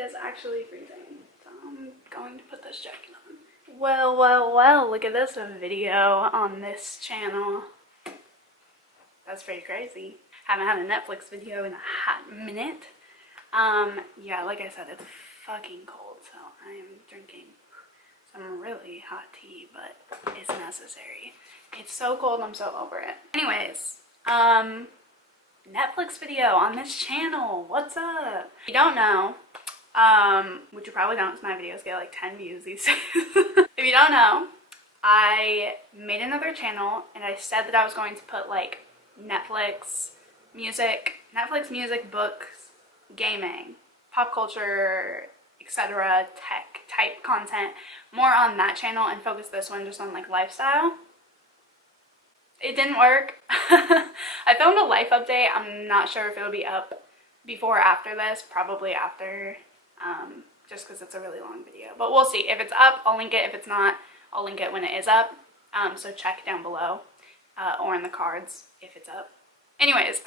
is actually freezing, so I'm going to put this jacket on. Well, look at this video on this channel. That's pretty crazy. Haven't had a Netflix video in a hot minute. Yeah, like I said, it's fucking cold, so I am drinking some really hot tea, but it's necessary. It's so cold, I'm so over it. Anyways, Netflix video on this channel. What's up? If you don't know, which you probably don't, because my videos get like 10 views these days. If you don't know, I made another channel and I said that I was going to put like Netflix music, books, gaming, pop culture, etc., tech type content more on that channel and focus this one just on like lifestyle. It didn't work. I filmed a life update. I'm not sure if it'll be up before or after this, probably after, just because it's a really long video, but we'll see. If it's up, I'll link it. If it's not, I'll link it when it is up, so check down below, or in the cards if it's up. Anyways,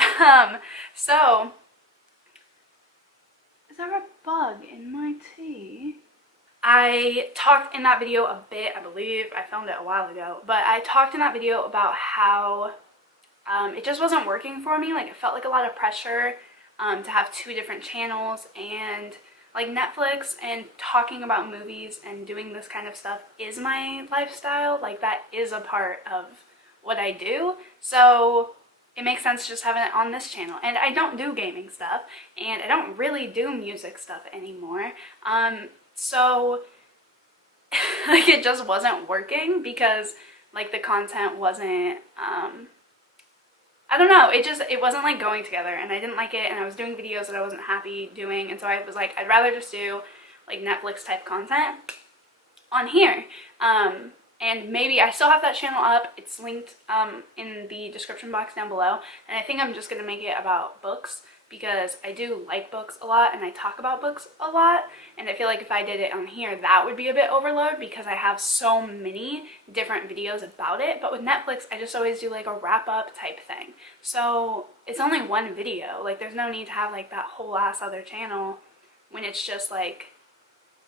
so is there a bug in my tea? I talked in that video a bit, I believe, I filmed it a while ago, but I talked in that video about how it just wasn't working for me. Like, it felt like a lot of pressure to have 2 different channels, and like Netflix and talking about movies and doing this kind of stuff is my lifestyle. Like, that is a part of what I do, so it makes sense just having it on this channel. And I don't do gaming stuff, and I don't really do music stuff anymore. So like, it just wasn't working because like the content wasn't, I don't know, it wasn't like going together, and I didn't like it, and I was doing videos that I wasn't happy doing, and so I was like, I'd rather just do like Netflix type content on here. And maybe I still have that channel up. It's linked in the description box down below, and I think I'm just gonna make it about books because I do like books a lot and I talk about books a lot, and I feel like if I did it on here, that would be a bit overload because I have so many different videos about it. But with Netflix, I just always do like a wrap up type thing, so it's only one video. Like, there's no need to have like that whole ass other channel when it's just like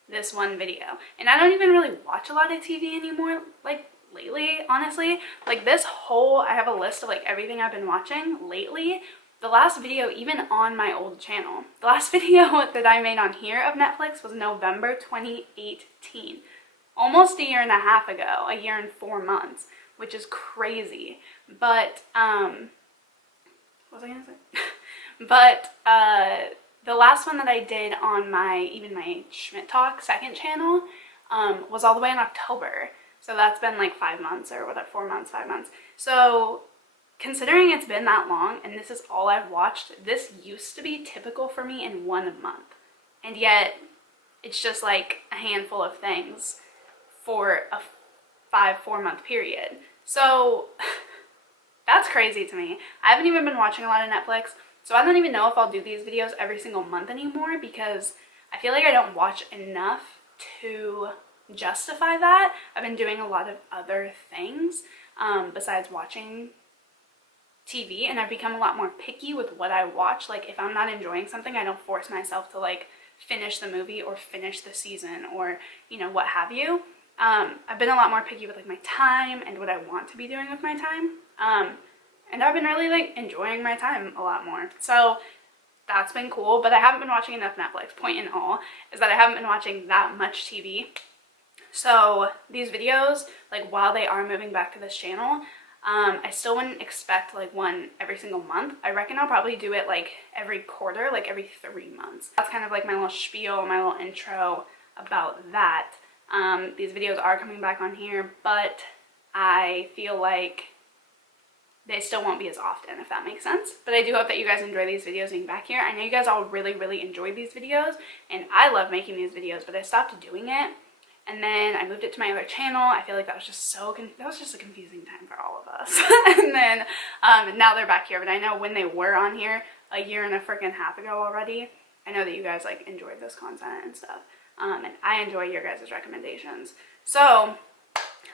this one video. And I don't even really watch a lot of TV anymore, like lately, honestly. Like, I have a list of like everything I've been watching lately. The last video, even on my old channel, the last video that I made on here of Netflix was November 2018. Almost a year and a half ago, a year and 4 months, which is crazy. But, what was I gonna say? But, the last one that I did on my Schmidt Talk second channel was all the way in October. So that's been like 5 months or whatever, 4 months, 5 months. So considering it's been that long and this is all I've watched, this used to be typical for me in 1 month. And yet it's just like a handful of things for a 4 month period. So that's crazy to me. I haven't even been watching a lot of Netflix. So I don't even know if I'll do these videos every single month anymore because I feel like I don't watch enough to justify that. I've been doing a lot of other things besides watching TV, and I've become a lot more picky with what I watch. Like, if I'm not enjoying something, I don't force myself to like finish the movie or finish the season or, you know, what have you. I've been a lot more picky with like my time and what I want to be doing with my time. And I've been really like enjoying my time a lot more. So that's been cool, but I haven't been watching enough Netflix. Point in all is that I haven't been watching that much TV. So these videos, like, while they are moving back to this channel, I still wouldn't expect like one every single month. I reckon I'll probably do it like every quarter, like every 3 months. That's kind of like my little spiel, my little intro about that. These videos are coming back on here, but I feel like they still won't be as often, if that makes sense. But I do hope that you guys enjoy these videos being back here. I know you guys all really enjoy these videos, and I love making these videos, but I stopped doing it, and then I moved it to my other channel. I feel like that was just a confusing time for all of us. And then now they're back here, but I know when they were on here a year and a freaking half ago already, I know that you guys like enjoyed this content and stuff, and I enjoy your guys' recommendations. So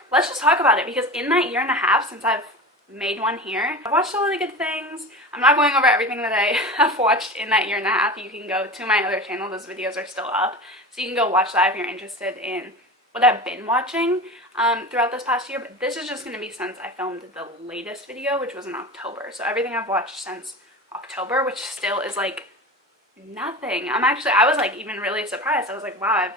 let's just talk about it, because in that year and a half since I've made one here. I've watched all of the good things. I'm not going over everything that I have watched in that year and a half. You can go to my other channel. Those videos are still up. So you can go watch that if you're interested in what I've been watching throughout this past year. But this is just going to be since I filmed the latest video, which was in October. So everything I've watched since October, which still is like nothing. I was like even really surprised. I was like, wow, I've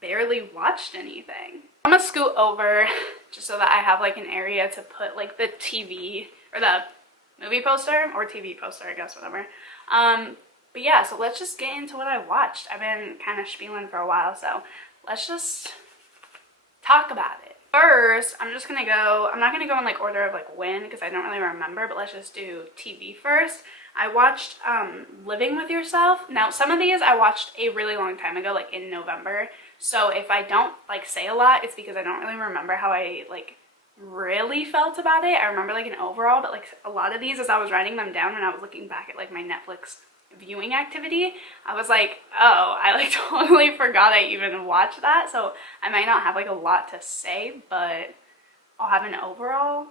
barely watched anything. I'm gonna scoot over just so that I have like an area to put like the TV or the movie poster or TV poster, I guess, whatever. But yeah, so let's just get into what I watched. I've been kind of spieling for a while, so let's just talk about it. First, I'm not gonna go in like order of like when, because I don't really remember, but let's just do TV first. I watched Living With Yourself. Now, some of these I watched a really long time ago, like in November. So if I don't like say a lot, it's because I don't really remember how I like really felt about it. I remember like an overall, but like a lot of these, as I was writing them down and I was looking back at like my Netflix viewing activity, I was like, oh, I like totally forgot I even watched that. So I might not have like a lot to say, but I'll have an overall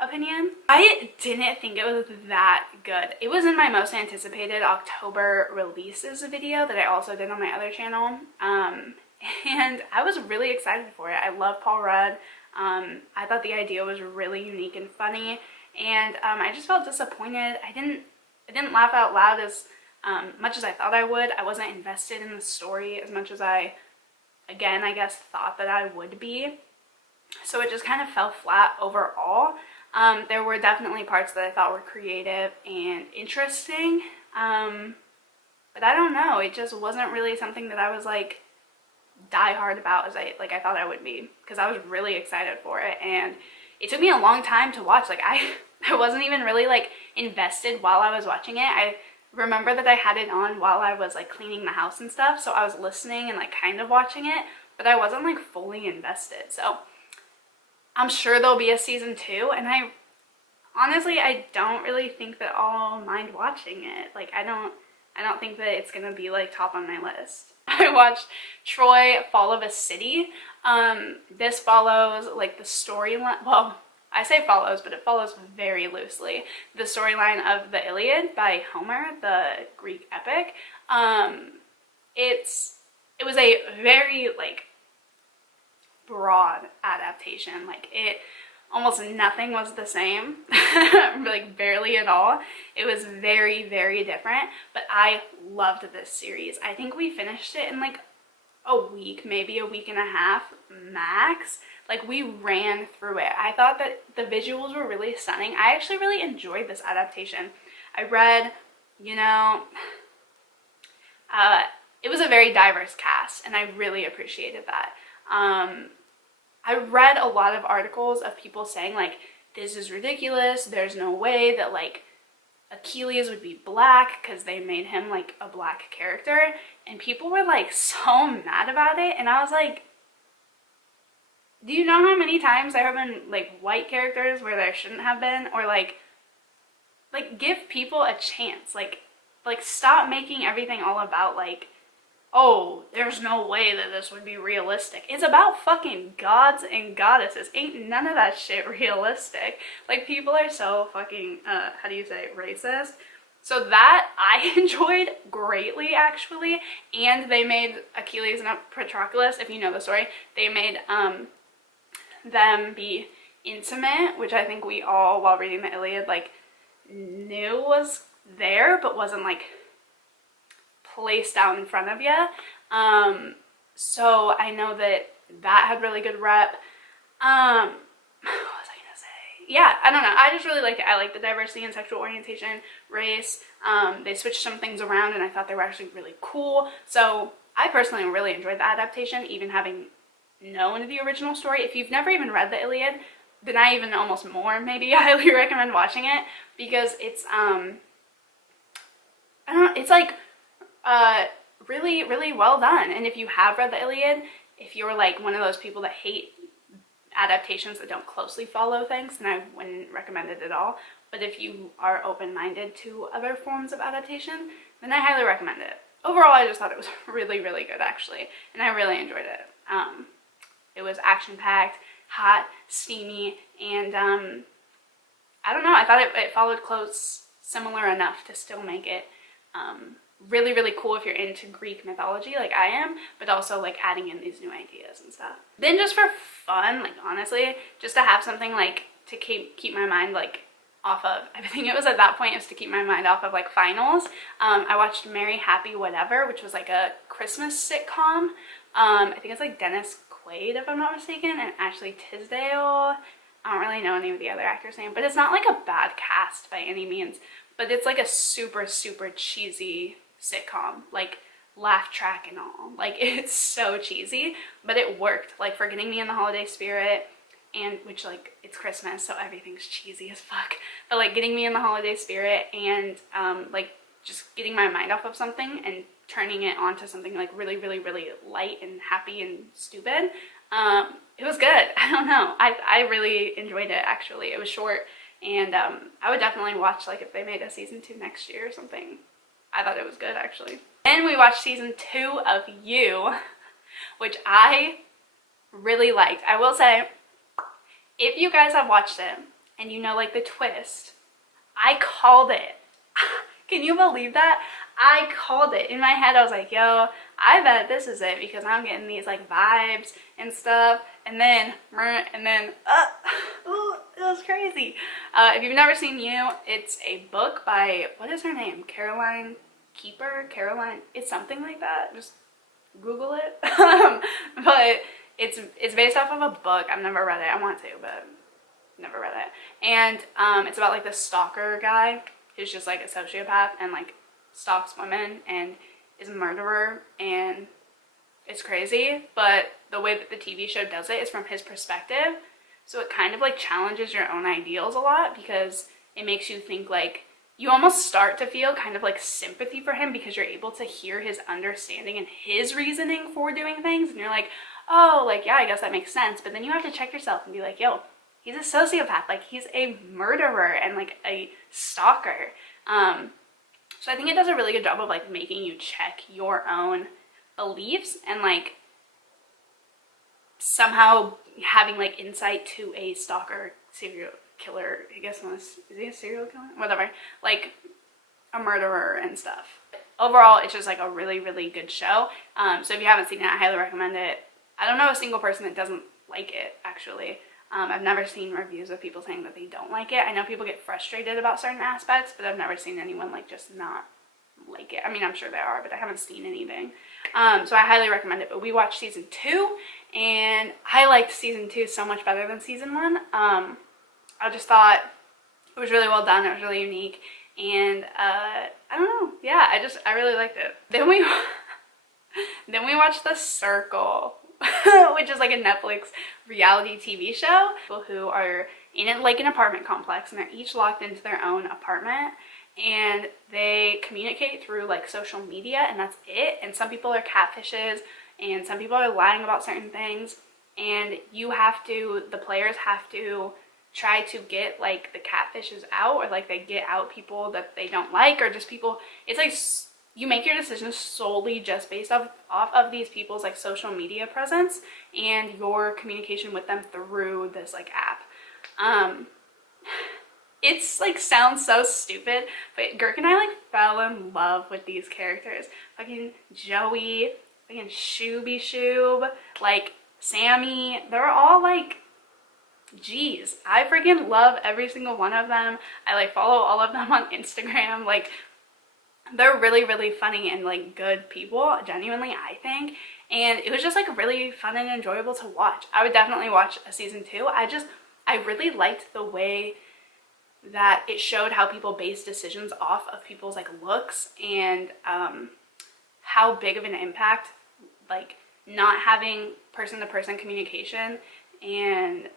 opinion. I didn't think it was that good. It was in my most anticipated October releases video that I also did on my other channel. And I was really excited for it. I love Paul Rudd. I thought the idea was really unique and funny, and I just felt disappointed. I didn't laugh out loud as much as I thought I would. I wasn't invested in the story as much as I guess thought that I would be. So it just kind of fell flat overall. There were definitely parts that I thought were creative and interesting, but I don't know. It just wasn't really something that I was like die hard about as I thought I would be, because I was really excited for it, and it took me a long time to watch. Like I wasn't even really like invested while I was watching it. I remember that I had it on while I was like cleaning the house and stuff, so I was listening and like kind of watching it, but I wasn't like fully invested. So I'm sure there'll be a season 2, and I don't really think that I'll mind watching it. Like I don't think that it's gonna be like top on my list. I watched Troy Fall of a City. This follows like the storyline, well, I say follows, but it follows very loosely the storyline of the Iliad by Homer, the Greek epic. It was a very like broad adaptation. Like almost nothing was the same, like barely at all. It was very, very different, but I loved this series. I think we finished it in like a week, maybe a week and a half max. Like we ran through it. I thought that the visuals were really stunning. I actually really enjoyed this adaptation. I read, it was a very diverse cast, and I really appreciated that. I read a lot of articles of people saying like, this is ridiculous, there's no way that like Achilles would be black because they made him like a black character, and people were like so mad about it, and I was like, do you know how many times there have been like white characters where there shouldn't have been? Or like give people a chance, like stop making everything all about like, oh, there's no way that this would be realistic. It's about fucking gods and goddesses. Ain't none of that shit realistic. Like, people are so fucking, how do you say, racist? So that I enjoyed greatly, actually. And they made Achilles and Patroclus, if you know the story, they made them be intimate, which I think we all, while reading the Iliad, like, knew was there, but wasn't, like, placed out in front of you. So I know that had really good rep. What was I gonna say? Yeah, I don't know. I just really liked it. I like the diversity in sexual orientation, race. They switched some things around, and I thought they were actually really cool. So I personally really enjoyed the adaptation, even having known the original story. If you've never even read the Iliad, then I even almost more maybe highly recommend watching it, because it's I don't know, it's like really, really well done. And if you have read the Iliad, if you're like one of those people that hate adaptations that don't closely follow things, then I wouldn't recommend it at all. But if you are open-minded to other forms of adaptation, then I highly recommend it. Overall, I just thought it was really, really good, actually, and I really enjoyed it. It was action-packed, hot, steamy, and I don't know, I thought it followed close similar enough to still make it really, really cool if you're into Greek mythology like I am, but also like adding in these new ideas and stuff. Then just for fun, like honestly, just to have something like to keep my mind like off of, I think it was at that point, it was to keep my mind off of like finals. I watched Merry Happy Whatever, which was like a Christmas sitcom. I think it's like Dennis Quaid, if I'm not mistaken, and Ashley Tisdale. I don't really know any of the other actors' name, but it's not like a bad cast by any means, but it's like a super, super cheesy sitcom, like laugh track and all. Like it's so cheesy, but it worked, like for getting me in the holiday spirit, and which like it's Christmas, so everything's cheesy as fuck, but like getting me in the holiday spirit and like just getting my mind off of something and turning it onto something like really, really, really light and happy and stupid. It was good. I don't know. I really enjoyed it, actually. It was short, and I would definitely watch like if they made a season 2 next year or something. I thought it was good, actually. Then we watched season 2 of You, which I really liked. I will say, if you guys have watched it and you know like the twist, I called it. Can you believe that? I called it. In my head, I was like, yo, I bet this is it, because I'm getting these like vibes and stuff. And then, ooh, it was crazy. If you've never seen You, it's a book by, what is her name? Caroline Keeper? Caroline, it's something like that. Just Google it. But it's based off of a book. I've never read it. I want to, but never read it. And it's about like this stalker guy who's just like a sociopath and like stalks women and is a murderer, and it's crazy. But the way that the TV show does it is from his perspective, so it kind of like challenges your own ideals a lot, because it makes you think, like you almost start to feel kind of like sympathy for him, because you're able to hear his understanding and his reasoning for doing things, and you're like, oh, like yeah, I guess that makes sense. But then you have to check yourself and be like, yo, he's a sociopath, like he's a murderer and like a stalker. So I think it does a really good job of like making you check your own beliefs and like somehow having like insight to a stalker, serial killer, I guess, is he a serial killer? Whatever, like a murderer and stuff. Overall, it's just like a really, really good show. So if you haven't seen it, I highly recommend it. I don't know a single person that doesn't like it, actually. I've never seen reviews of people saying that they don't like it. I know people get frustrated about certain aspects, but I've never seen anyone like just not like it. I mean, I'm sure there are, but I haven't seen anything. So I highly recommend it. But we watched season 2, and I liked season 2 so much better than season 1. I just thought it was really well done. It was really unique, and I don't know. Yeah, I really liked it. Then we watched The Circle, which is like a Netflix reality TV show. People who are in like an apartment complex, and they're each locked into their own apartment, and they communicate through like social media, and that's it. And some people are catfishes, and some people are lying about certain things, and the players have to try to get like the catfishes out, or like they get out people that they don't like, or just people. It's like you make your decisions solely just based off of these people's like social media presence and your communication with them through this like app. It's like sounds so stupid, but Girk and I like fell in love with these characters. Fucking Joey, fucking Shooby Shoob, like Sammy, they're all like, geez, I freaking love every single one of them. I like follow all of them on Instagram. Like, they're really, really funny and like good people, genuinely, I think. And it was just like really fun and enjoyable to watch. I would definitely watch a season 2. I really liked the way that it showed how people base decisions off of people's like looks, and how big of an impact like not having person-to-person communication and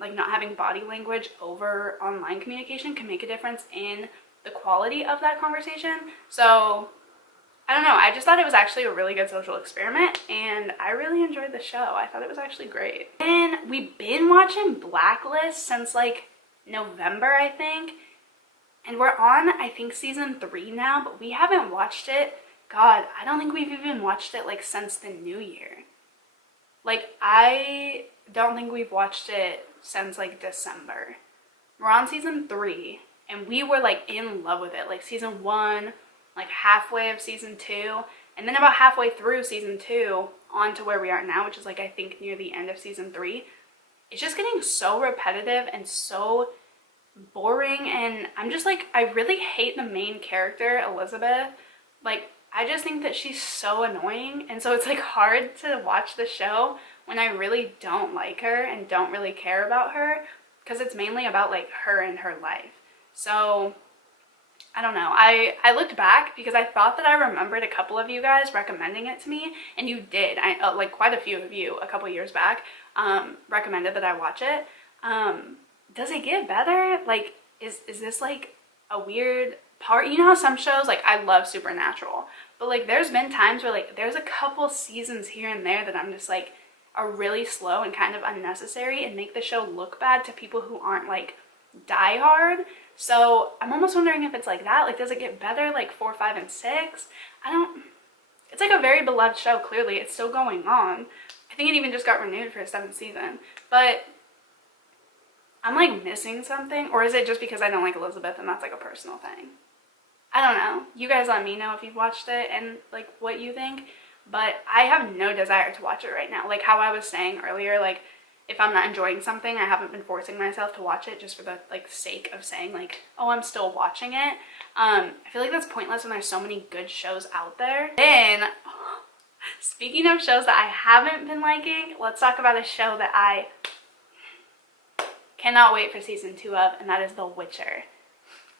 like not having body language over online communication can make a difference in the quality of that conversation. So I don't know, I just thought it was actually a really good social experiment, and I really enjoyed the show. I thought it was actually great. And we've been watching Blacklist since like November, I think, and we're on, I think, season 3 now, but we haven't watched it. God, I don't think we've even watched it like since the new year. Like, I don't think we've watched it since like December. we're on season 3, and we were like in love with it. Like season 1, like halfway of season 2, and then about halfway through season 2 on to where we are now, which is like I think near the end of season 3. It's just getting so repetitive and so boring, and I'm just like, I really hate the main character, Elizabeth. Like, I just think that she's so annoying, and so it's like hard to watch the show when I really don't like her and don't really care about her, because it's mainly about like her and her life. So I don't know. I looked back because I thought that I remembered a couple of you guys recommending it to me, and you did. I like quite a few of you a couple years back recommended that I watch it. Does it get better? Like, is this like a weird part? You know how some shows, like I love Supernatural, but like there's been times where like there's a couple seasons here and there that I'm just like are really slow and kind of unnecessary and make the show look bad to people who aren't like diehard. So I'm almost wondering if it's like that. Like, does it get better like 4, 5, and 6? It's like a very beloved show. Clearly it's still going on. I think it even just got renewed for a 7th season, but I'm like missing something. Or is it just because I don't like Elizabeth and that's like a personal thing? I don't know. You guys let me know if you've watched it and like what you think, but I have no desire to watch it right now. Like how I was saying earlier, like if I'm not enjoying something, I haven't been forcing myself to watch it just for the like sake of saying like, oh, I'm still watching it. I feel like that's pointless when there's so many good shows out there. Then, speaking of shows that I haven't been liking, let's talk about a show that I cannot wait for season 2 of, and that is The Witcher.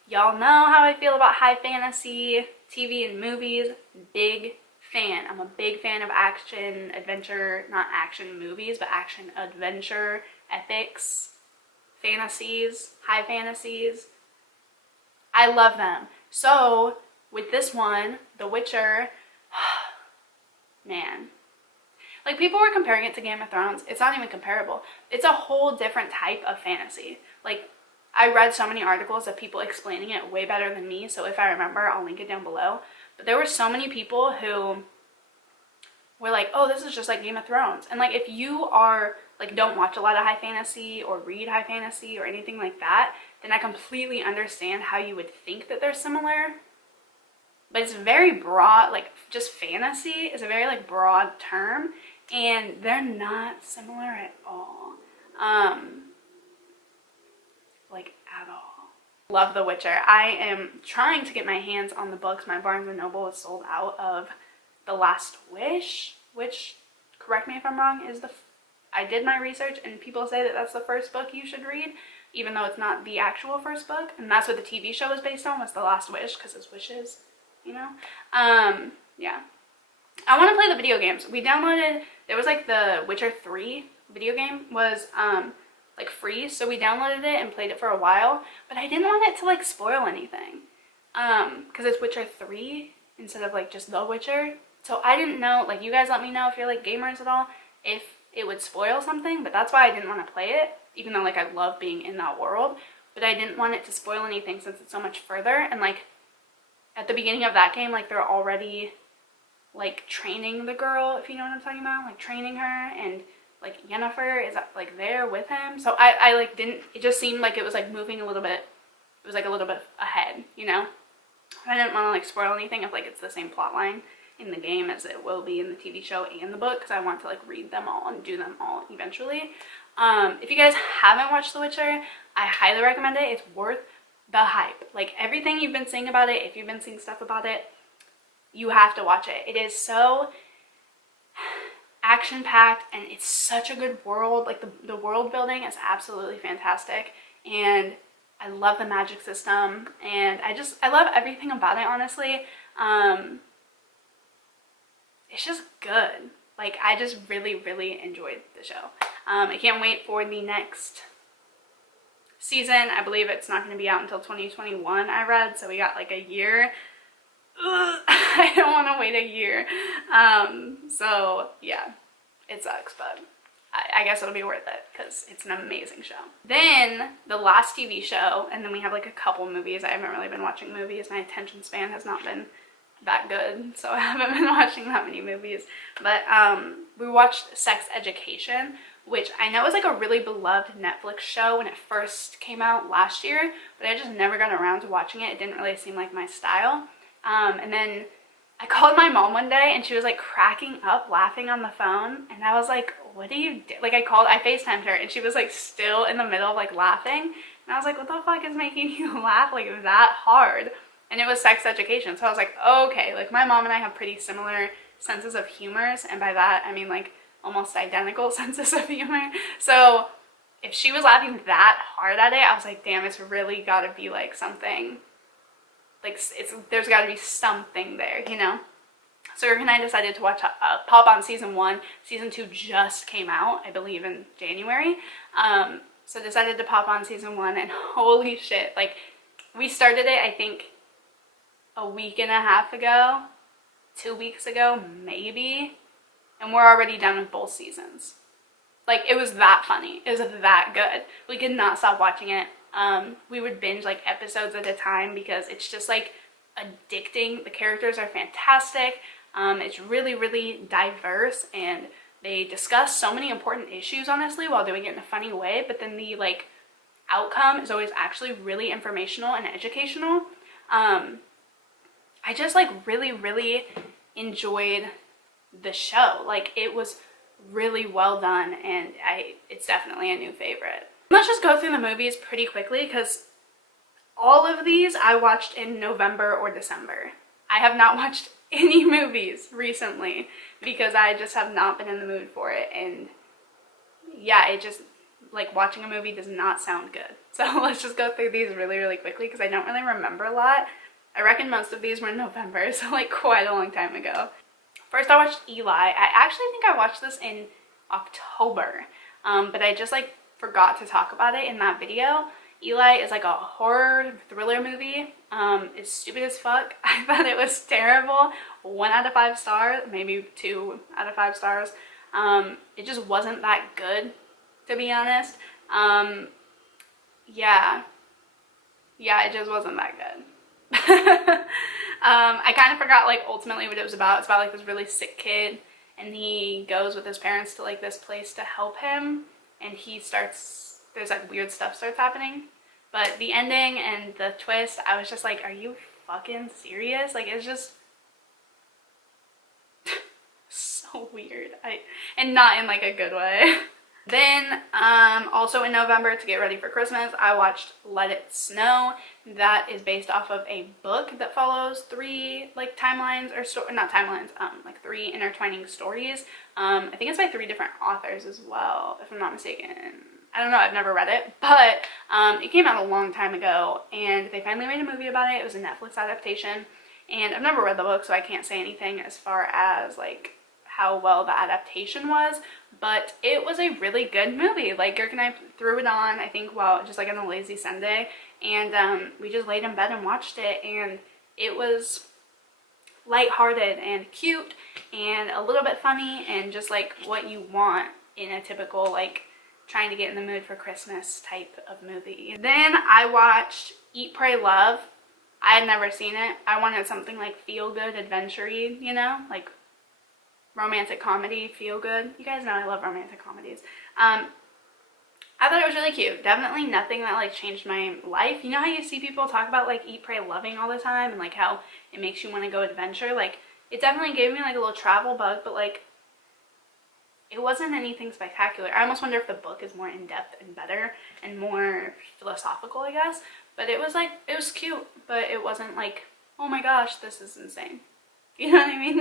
Y'all know how I feel about high fantasy TV and movies. Big fan. I'm a big fan of action, adventure, not action movies, but action, adventure, epics, fantasies, high fantasies. I love them. So with this one, The Witcher, man. Like, people were comparing it to Game of Thrones. It's not even comparable. It's a whole different type of fantasy. Like, I read so many articles of people explaining it way better than me, so if I remember, I'll link it down below. But there were so many people who were like, oh, this is just like Game of Thrones. And like, if you are, like, don't watch a lot of high fantasy or read high fantasy or anything like that, then I completely understand how you would think that they're similar. But it's very broad, like, just fantasy is a very, like, broad term, and they're not similar at all. Like, at all. Love The Witcher. I am trying to get my hands on the books. My Barnes & Noble is sold out of The Last Wish, which, correct me if I'm wrong, is I did my research, and people say that that's the first book you should read, even though it's not the actual first book. And that's what the TV show was based on, was The Last Wish, because it's wishes, you know? Yeah. I want to play the video games. We downloaded, there was like the Witcher 3 video game was like free, so we downloaded it and played it for a while, but I didn't want it to like spoil anything, because it's Witcher 3 instead of like just The Witcher. So I didn't know, like, you guys let me know if you're like gamers at all, if it would spoil something, but that's why I didn't want to play it, even though like I love being in that world, but I didn't want it to spoil anything since it's so much further. And like at the beginning of that game, like they're already like training the girl, if you know what I'm talking about, like training her, and like Yennefer is like there with him. So I like didn't, it just seemed like it was like moving a little bit, it was like a little bit ahead, you know? I didn't want to like spoil anything if like it's the same plot line in the game as it will be in the TV show and the book, because I want to like read them all and do them all eventually. If you guys haven't watched The Witcher, I highly recommend it. It's worth the hype. Like, everything you've been seeing about it, if you've been seeing stuff about it, you have to watch it. It is so action-packed, and it's such a good world. Like, the world building is absolutely fantastic, and I love the magic system, and I love everything about it, honestly. It's just good. Like, I just really, really enjoyed the show. I can't wait for the next season. I believe it's not going to be out until 2021, I read, so we got like a year. Ugh, I don't want to wait a year. So yeah, it sucks, but I guess it'll be worth it because it's an amazing show. Then the last TV show, and then we have like a couple movies. I haven't really been watching movies. My attention span has not been that good, so I haven't been watching that many movies. But we watched Sex Education, which I know is like a really beloved Netflix show when it first came out last year, but I just never got around to watching it. It didn't really seem like my style. And then I called my mom one day and she was like cracking up laughing on the phone, and I was like, what do you do? Like I FaceTimed her and she was like still in the middle of like laughing, and I was like, what the fuck is making you laugh like that hard? And it was sex education. So I was like, okay, like my mom and I have pretty similar senses of humors, and by that I mean like almost identical senses of humor. So if she was laughing that hard at it, I was like, damn, it's really got to be like something, like there's got to be something there, you know? So Eric and I decided to watch pop on season 1. Season 2 just came out, I believe in January. So decided to pop on season 1, and holy shit, like we started it I think a week and a half ago, 2 weeks ago maybe, and we're already done with both seasons. Like it was that funny, it was that good. We could not stop watching it. We would binge like episodes at a time because it's just like addicting. The characters are fantastic. It's really, really diverse, and they discuss so many important issues honestly while doing it in a funny way, but then the like outcome is always actually really informational and educational. I just like really, really enjoyed the show. Like it was really well done, and it's definitely a new favorite. Let's just go through the movies pretty quickly because all of these I watched in November or December. I have not watched any movies recently because I just have not been in the mood for it, and yeah, it just, like watching a movie does not sound good. So let's just go through these really, really quickly because I don't really remember a lot. I reckon most of these were in November, so like quite a long time ago. First I watched Eli. I actually think I watched this in October, but I just like forgot to talk about it in that video. Eli is like a horror thriller movie. It's stupid as fuck. I thought it was terrible. 1 out of 5 stars, maybe 2 out of 5 stars. It just wasn't that good, to be honest. Yeah, it just wasn't that good. I kind of forgot like ultimately what it was about. It's about like this really sick kid, and he goes with his parents to like this place to help him, and there's like weird stuff starts happening. But the ending and the twist, I was just like, are you fucking serious? Like it's just so weird. And not in like a good way. Then also in November, to get ready for Christmas, I watched Let It Snow. That is based off of a book that follows 3 like timelines, or not timelines, like 3 intertwining stories. I think it's by 3 different authors as well, if I'm not mistaken. I don't know, I've never read it, but it came out a long time ago, and they finally made a movie about it. It was a Netflix adaptation, and I've never read the book, so I can't say anything as far as like how well the adaptation was, but it was a really good movie. Like Girk and I threw it on, I think, well, just like on a lazy Sunday, and we just laid in bed and watched it, and it was lighthearted and cute and a little bit funny and just like what you want in a typical like trying to get in the mood for Christmas type of movie. Then I watched Eat, Pray, Love. I had never seen it. I wanted something like feel-good, adventure-y, you know, like romantic comedy, feel-good. You guys know I love romantic comedies. I thought it was really cute. Definitely nothing that like changed my life. You know how you see people talk about like Eat, Pray, Loving all the time, and like how it makes you want to go adventure? Like it definitely gave me like a little travel bug, but like it wasn't anything spectacular. I almost wonder if the book is more in-depth and better and more philosophical, I guess. But it was like, it was cute, but it wasn't like, oh my gosh, this is insane. You know what I mean?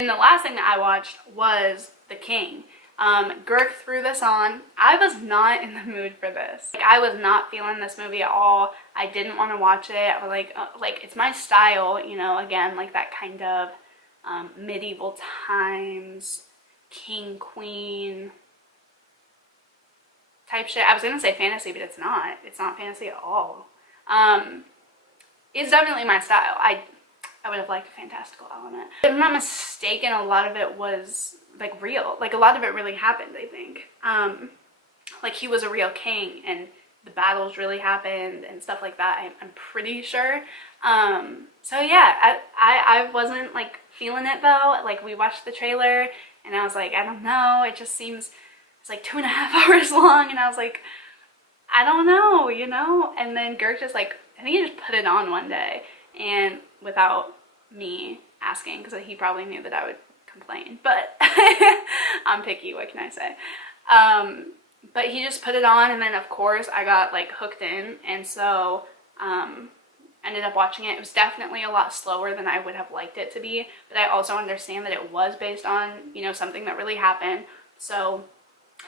And the last thing that I watched was The King. Girk threw this on. I was not in the mood for this. Like, I was not feeling this movie at all. I didn't want to watch it. I was like it's my style, you know, again, like that kind of medieval times, king, queen type shit. I was gonna say fantasy, but it's not. It's not fantasy at all. It's definitely my style. I would have liked a fantastical element. If I'm not mistaken, a lot of it was like real. Like a lot of it really happened, I think. Like he was a real king and the battles really happened and stuff like that. I'm pretty sure. So yeah, I wasn't like feeling it though. Like we watched the trailer and I was like, I don't know, it just seems was like 2.5 hours long, and I was like, I don't know, you know? And then Girk just like, I think he just put it on one day, and without me asking, because he probably knew that I would complain, but I'm picky, what can I say? But he just put it on, and then of course I got like hooked in, and so ended up watching it. It was definitely a lot slower than I would have liked it to be, but I also understand that it was based on, you know, something that really happened. So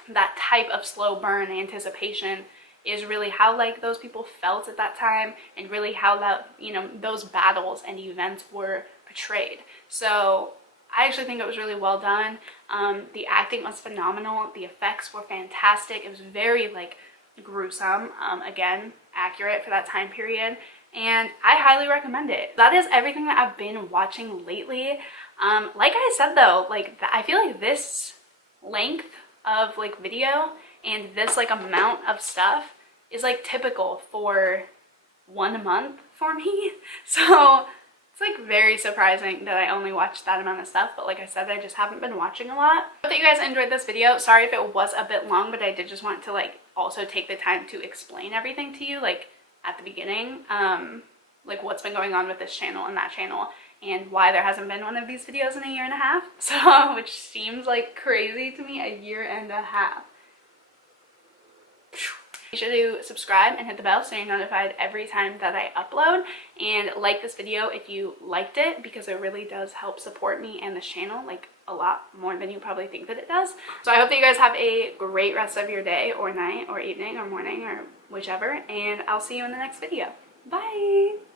that type of slow burn anticipation is really how like those people felt at that time, and really how that, you know, those battles and events were portrayed. So I actually think it was really well done. The acting was phenomenal. The effects were fantastic. It was very like gruesome, again, accurate for that time period, and I highly recommend it. That is everything that I've been watching lately. Like I said though, like I feel like this length of like video and this like amount of stuff is like typical for 1 month for me. So it's like very surprising that I only watched that amount of stuff, but like I said, I just haven't been watching a lot. I hope that you guys enjoyed this video. Sorry if it was a bit long, but I did just want to like also take the time to explain everything to you, like at the beginning, like what's been going on with this channel and that channel, and why there hasn't been one of these videos in a 1.5 years. So, which seems like crazy to me, 1.5 years. Make sure to subscribe and hit the bell so you're notified every time that I upload, and like this video if you liked it, because it really does help support me and this channel like a lot more than you probably think that it does. So I hope that you guys have a great rest of your day or night or evening or morning or whichever, and I'll see you in the next video. Bye!